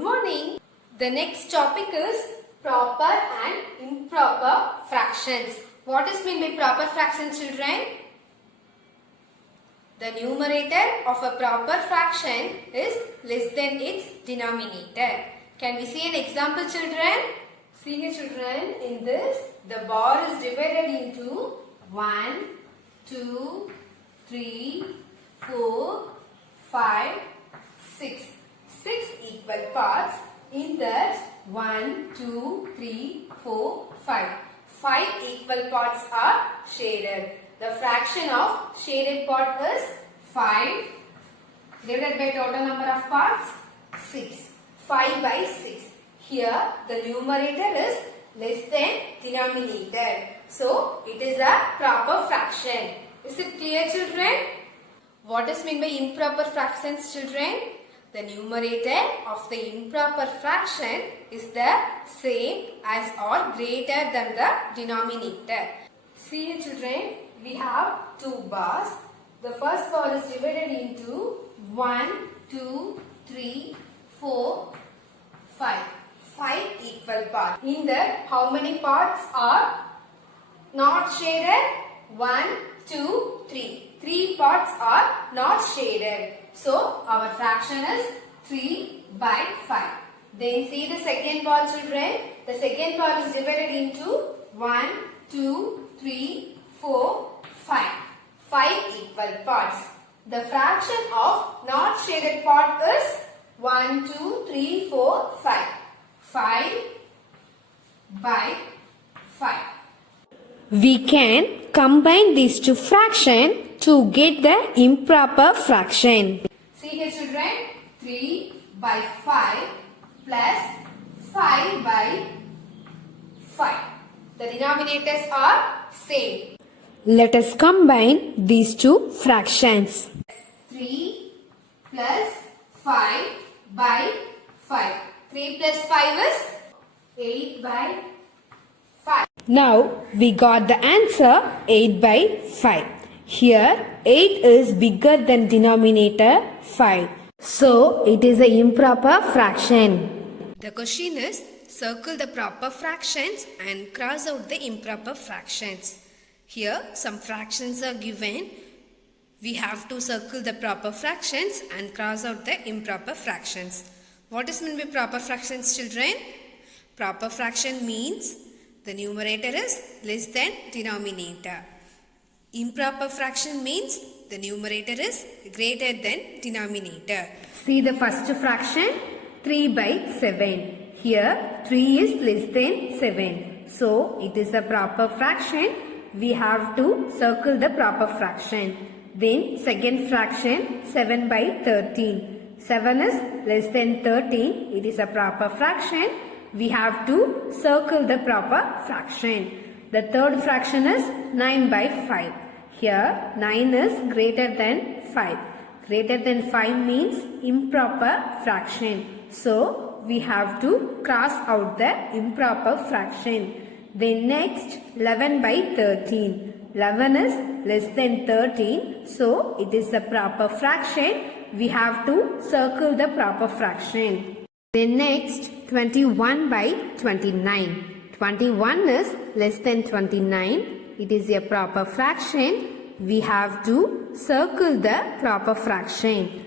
Good morning. The next topic is proper and improper fractions. What is meant by proper fractions, children? The numerator of a proper fraction is less than its denominator. Can we see an example, children? See here, children, in this the bar is divided into 1, 2, 3, 4, 5, 6. 6 equal parts. In that 1, 2, 3, 4, 5. 5 equal parts are shaded. The fraction of shaded part is 5 divided by total number of parts 6. 5 by 6. Here the numerator is less than denominator. So it is a proper fraction. Is it clear, children? What is meant by improper fractions, children? The numerator of the improper fraction is the same as or greater than the denominator. See here, children, we have two bars. The first bar is divided into 1, 2, 3, 4, 5. 5 equal parts. In that, how many parts are not shaded? 1, 2, 3. 3 parts are not shaded. So, our fraction is 3 by 5. Then see the second bar, children. The second bar is divided into 1, 2, 3, 4, 5. 5 equal parts. The fraction of not shaded part is 1, 2, 3, 4, 5. 5 by 5. We can combine these two fractions to get the improper fraction. See here, children, 3 by 5 plus 5 by 5. The denominators are same. Let us combine these two fractions. 3 plus 5 by 5. 3 plus 5 is 8 by 5. Now we got the answer 8 by 5. Here 8 is bigger than denominator 5. So it is an improper fraction. The question is, circle the proper fractions and cross out the improper fractions. Here some fractions are given. We have to circle the proper fractions and cross out the improper fractions. What is meant by proper fractions, children? Proper fraction means the numerator is less than denominator. Improper fraction means the numerator is greater than denominator. See the first fraction, 3 by 7. Here 3 is less than 7. So it is a proper fraction. We have to circle the proper fraction. Then second fraction, 7 by 13. 7 is less than 13. It is a proper fraction. We have to circle the proper fraction. The third fraction is 9 by 5. Here 9 is greater than 5. Greater than 5 means improper fraction. So we have to cross out the improper fraction. Then next 11 by 13. 11 is less than 13. So it is a proper fraction. We have to circle the proper fraction. Then next 21 by 29. 21 is less than 29. It is a proper fraction. We have to circle the proper fraction.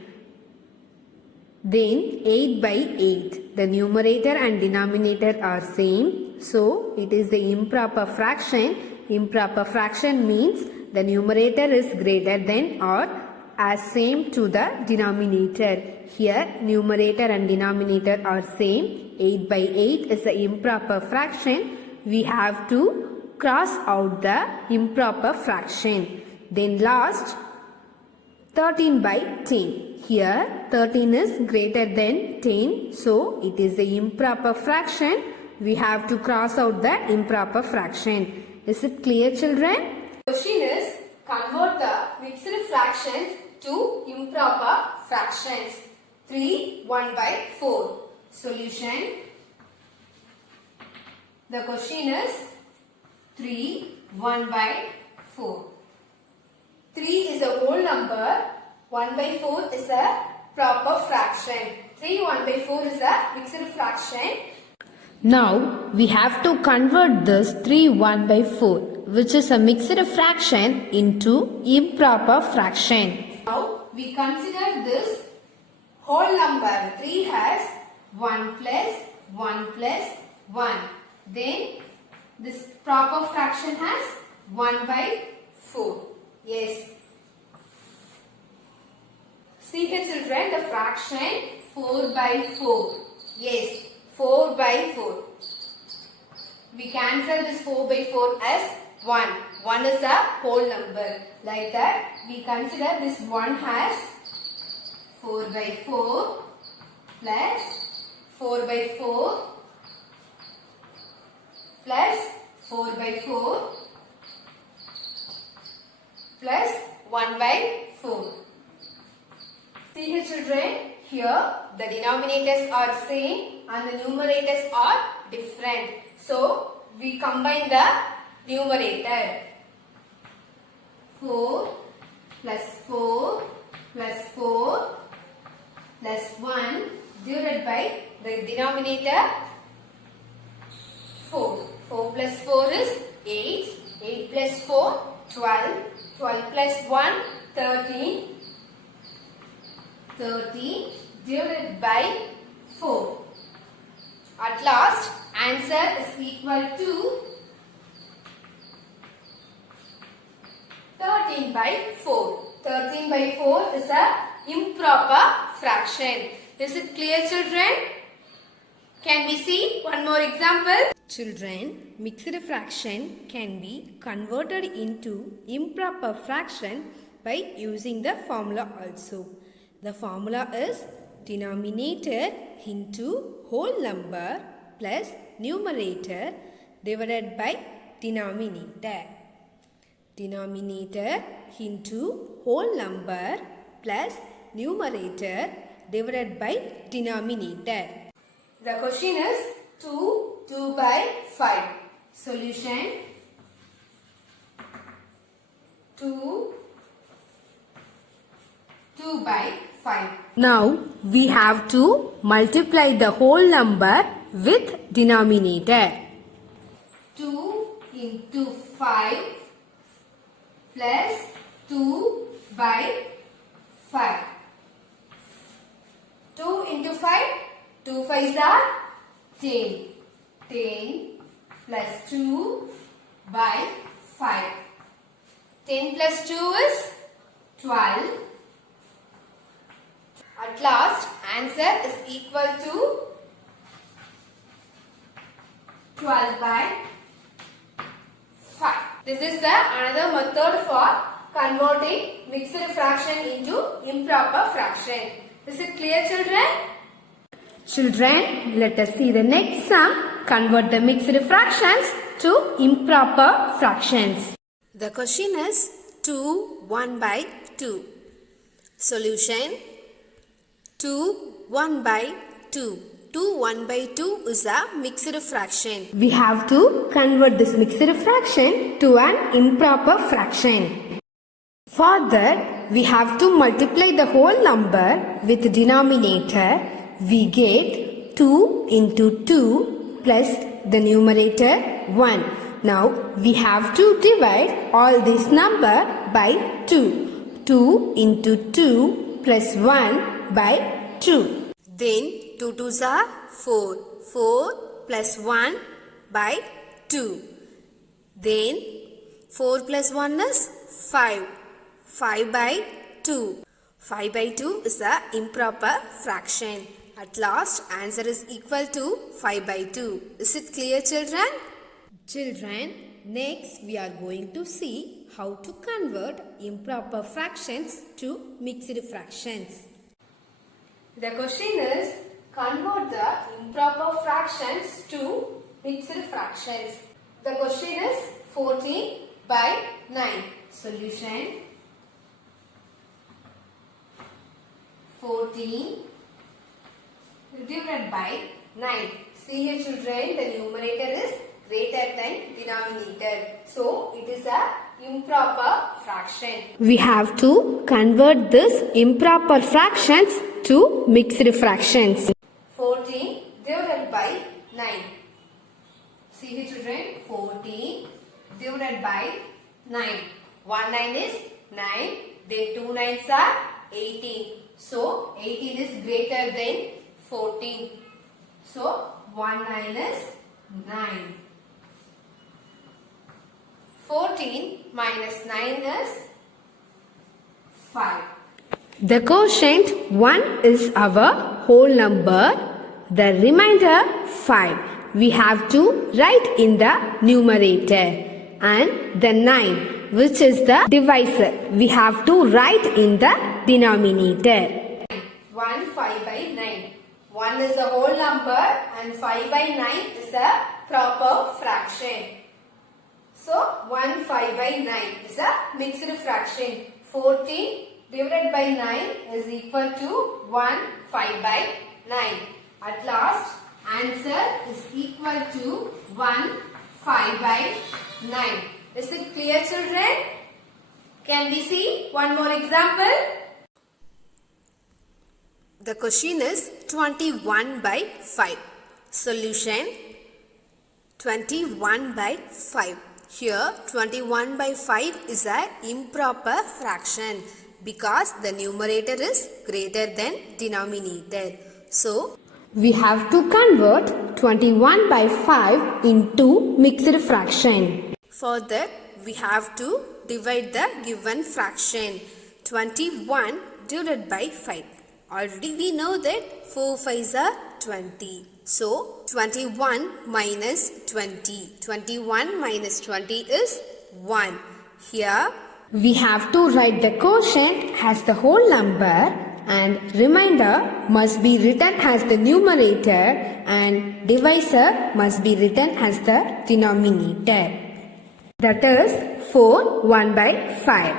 Then 8 by 8. The numerator and denominator are same. So it is the improper fraction. Improper fraction means the numerator is greater than or as same to the denominator. Here numerator and denominator are same. 8 by 8 is the improper fraction. We have to cross out the improper fraction. Then last 13 by 10. Here 13 is greater than 10. So it is the improper fraction. We have to cross out the improper fraction. Is it clear, children? The question is, convert the mixed fractions to improper fractions. 3, 1 by 4. Solution. The question is 3, 1 by 4. 3 is a whole number. 1 by 4 is a proper fraction. 3 1 by 4 is a mixed fraction. Now we have to convert this 3 1 by 4, which is a mixed fraction, into improper fraction. Now we consider this whole number 3 has 1 plus 1 plus 1. Then this proper fraction has 1 by 4. Yes. See here children, the fraction 4 by 4. Yes, 4 by 4. We cancel this 4 by 4 as 1. 1 is a whole number. Like that, we consider this 1 has 4 by 4 plus 4 by 4 plus 4 by 4 plus 1 by 4. See here children, here the denominators are same and the numerators are different. So we combine the numerator. 4 plus 4 plus 4 plus 1 divided by the denominator 4. 4 plus 4 is 8. 8 plus 4, 12. 12 plus 1, 13. 13 divided by 4. At last, answer is equal to 13 by 4. 13 by 4 is a improper fraction. Is it clear children? Can we see one more example? Children, mixed fraction can be converted into improper fraction by using the formula also. The formula is denominator into whole number plus numerator divided by denominator. Denominator into whole number plus numerator divided by denominator. The question is 2 by 5. Solution 2 by 5. Now we have to multiply the whole number with denominator. 2 into 5 plus 2 by 5. 2 into 5, 2 5s are 10. 10 plus 2 by 5. 10 plus 2 is 12. At last, answer is equal to 12 by 5. This is the another method for converting mixed fraction into improper fraction. Is it clear children? Children, let us see the next sum. Convert the mixed fractions to improper fractions. The question is 2 1 by 2. Solution 2 1 by 2. 2 1 by 2 is a mixed fraction. We have to convert this mixed fraction to an improper fraction. For that, we have to multiply the whole number with denominator. We get 2 into 2 plus the numerator 1. Now we have to divide all this number by 2. 2 into 2 plus 1 by 2. Then 2 2s are 4. 4 plus 1 by 2. Then 4 plus 1 is 5. 5 by 2. 5 by 2 is a improper fraction. At last, answer is equal to 5 by 2. Is it clear children? Children, next we are going to see how to convert improper fractions to mixed fractions. The question is convert the improper fractions to mixed fractions. The question is 14 by 9. Solution 14 divided by 9. See here children, the numerator is greater than denominator. So it is a improper fraction. We have to convert this improper fractions two mixed fractions. 14 divided by 9. See here children, 14 divided by 9. 1 9 is 9, then 2 9s are 18. So 18 is greater than 14. So 1 9 is 9. 14 minus 9 is 5. The quotient 1 is our whole number. The remainder 5 we have to write in the numerator, and the 9, which is the divisor, we have to write in the denominator. 1 5 by 9. 1 is a whole number and 5 by 9 is a proper fraction. So 1 5 by 9 is a mixed fraction. 14 divided by 9 is equal to 1 5 by 9. At last, answer is equal to 1 5 by 9. Is it clear, children? Can we see one more example? The question is 21 by 5. Solution 21 by 5. Here 21 by 5 is an improper fraction because the numerator is greater than denominator. So we have to convert 21 by 5 into mixed fraction. For that we have to divide the given fraction. 21 divided by 5. Already we know that 4 5s are 20. So 21 minus 20. 21 minus 20 is 1. Here we have to write the quotient as the whole number and remainder must be written as the numerator and divisor must be written as the denominator. That is 4 1 by 5.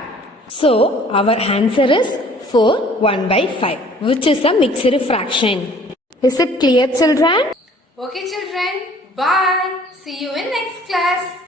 So our answer is 4 1 by 5, which is a mixed fraction. Is it clear, children? Okay, children. Bye. See you in next class.